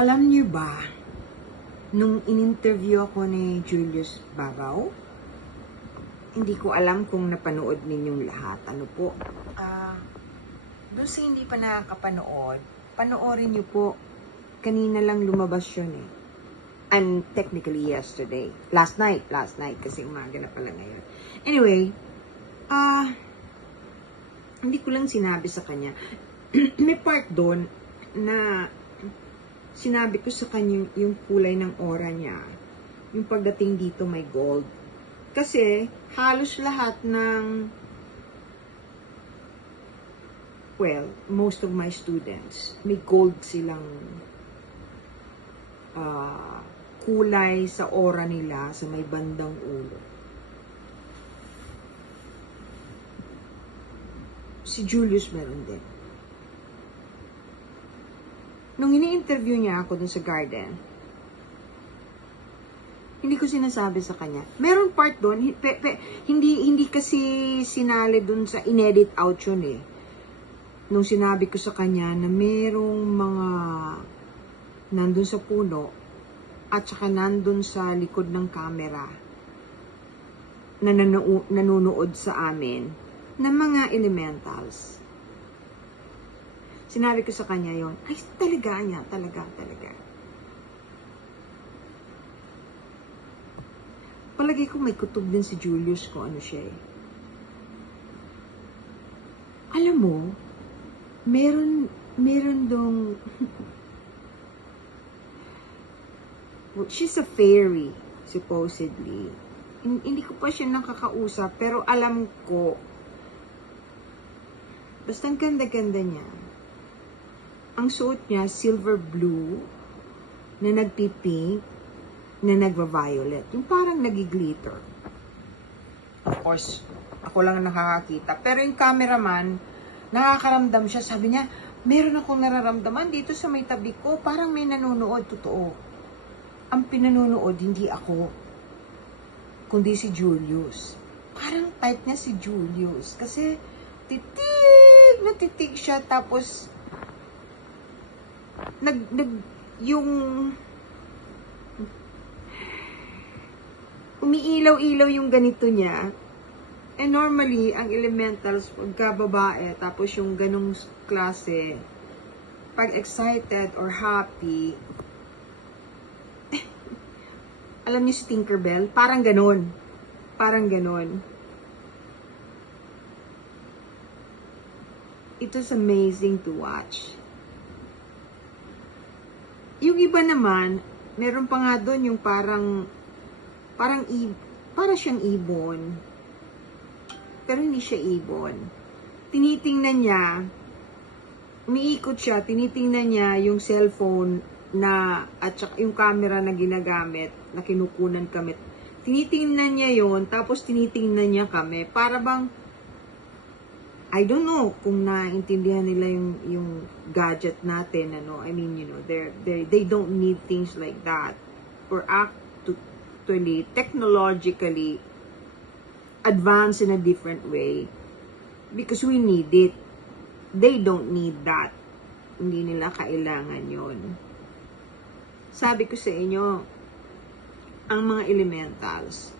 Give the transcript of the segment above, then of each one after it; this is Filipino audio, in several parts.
Alam niyo ba, nung in-interview ako ni Julius Babaw, hindi ko alam kung napanood ninyong lahat. Ano po? Doon sa hindi pa nakakapanood, panoorin niyo po. Kanina lang lumabas yun eh. And technically yesterday. Last night kasi umaga na pala ngayon. Anyway, hindi ko lang sinabi sa kanya. May part doon na sinabi ko sa kanya yung kulay ng aura niya. Yung pagdating dito may gold. Kasi halos lahat ng, well, most of my students, may gold silang kulay sa aura nila sa may bandang ulo. Si Julius meron din. Nung ini-interview niya ako dun sa garden, hindi ko sinasabi sa kanya. Meron part dun, hindi kasi sinali dun sa inedit out yun eh. Nung sinabi ko sa kanya na merong mga nandun sa puno at saka nandun sa likod ng camera na nanonood sa amin ng mga elementals. Sinabi ko sa kanya yon, ay talaga niya, talaga. Palagi ko may kutob din si Julius ko, ano siya eh. Alam mo, meron dong, she's a fairy, supposedly. Hindi ko pa siya nakakausap, pero alam ko, basta ang ganda-ganda niya. Ang suot niya, silver blue, na nagpipink, na nagva-violet. Yung parang nagiglitter. Of course, ako lang nakakakita. Pero yung cameraman, nakakaramdam siya. Sabi niya, meron akong nararamdaman dito sa may tabi ko. Parang may nanonood. Totoo. Ang pinanonood, hindi ako. Kundi si Julius. Parang type niya si Julius. Kasi, titig siya. Tapos, yung umiilaw-ilaw yung ganito niya. And normally, ang elementals, pagka babae, tapos yung ganong klase, pag excited or happy, alam niyo si Tinkerbell? Parang ganon. It was amazing to watch. Yung iba naman, meron pa nga doon yung para siyang ibon. Pero hindi siya ibon. Tinitingnan niya, umiikot siya, tinitingnan niya yung cellphone na, at saka yung camera na ginagamit, na kinukunan kami. Tinitingnan niya yon, tapos tinitingnan niya kami. Para bang, I don't know kung naintindihan nila yung gadget natin, ano. I mean, you know, they don't need things like that. We're actually technologically advanced in a different way because we need it. They don't need that. Hindi nila kailangan yon. Sabi ko sa inyo, ang mga elementals,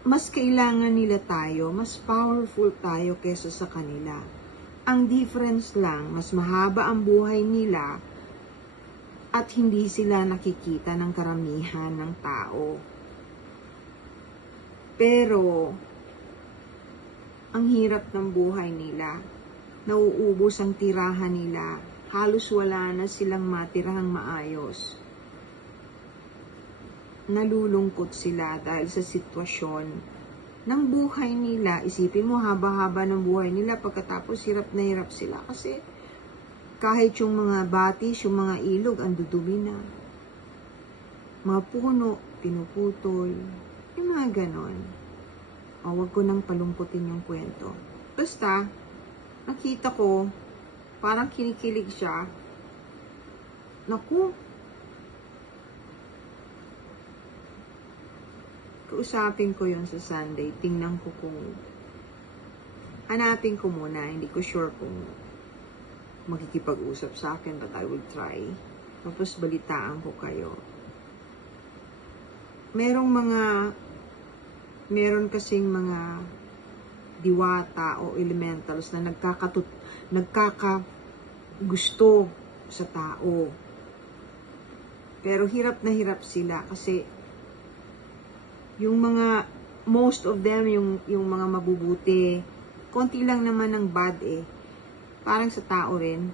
mas kailangan nila tayo, mas powerful tayo kesa sa kanila. Ang difference lang, mas mahaba ang buhay nila at hindi sila nakikita ng karamihan ng tao. Pero, ang hirap ng buhay nila, nauubos ang tirahan nila, halos wala na silang matirahang maayos. Nalulungkot sila dahil sa sitwasyon ng buhay nila. Isipin mo, haba-haba ng buhay nila, pagkatapos hirap na hirap sila kasi kahit yung mga batis, yung mga ilog, ang dudumi na. Mga puno, pinuputol, yung mga ganon. O, wag ko nang palungkutin yung kwento. Basta, nakita ko, parang kinikilig siya. Naku, kausapin ko yon sa Sunday. Tingnan ko kung hanapin ko muna. Hindi ko sure kung makikipag-usap sa akin, but I will try. Tapos balitaan ko kayo. Meron kasing mga diwata o elementals na nagkakagusto sa tao. Pero hirap na hirap sila kasi most of them, yung mga mabubuti, konti lang naman ng bad eh. Parang sa tao rin,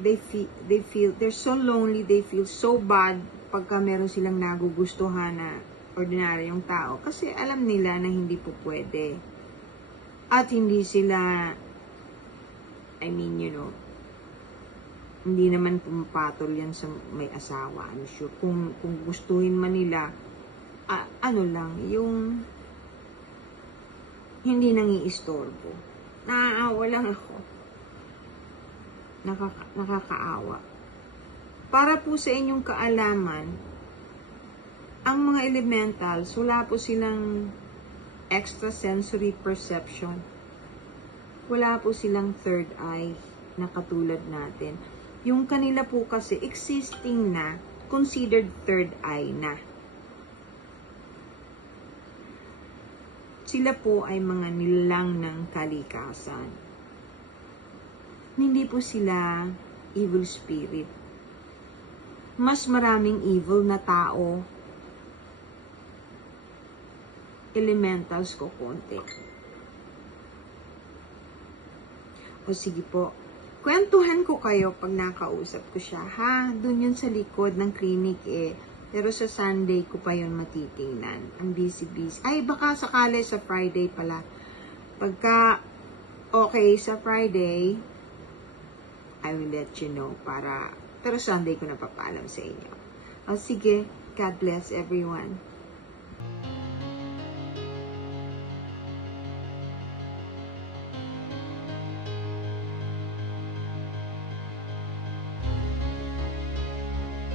they feel, they're so lonely, they feel so bad pagka meron silang nagugustuhan na ordinaryong tao. Kasi alam nila na hindi po pwede. At hindi sila, hindi naman pumapatol yan sa may asawa. I'm sure. Kung gustuhin man nila, yung hindi nangiistorbo. Naaawa lang ako. Nakakaawa. Para po sa inyong kaalaman, ang mga elementals, wala po silang extrasensory perception. Wala po silang third eye na katulad natin. Yung kanila po kasi existing na, considered third eye na. Sila po ay mga nilalang ng kalikasan. Hindi po sila evil spirit. Mas maraming evil na tao, elementals ko konti. O sige po, kwentuhan ko kayo pag nakausap ko siya, ha? Doon yun sa likod ng clinic eh. Pero sa Sunday ko pa yun matitingnan. Ang busy-busy. Ay, baka sakali sa Friday pala. Pagka okay sa Friday, I will let you know pero Sunday ko na papaalam sa inyo. O sige, God bless everyone.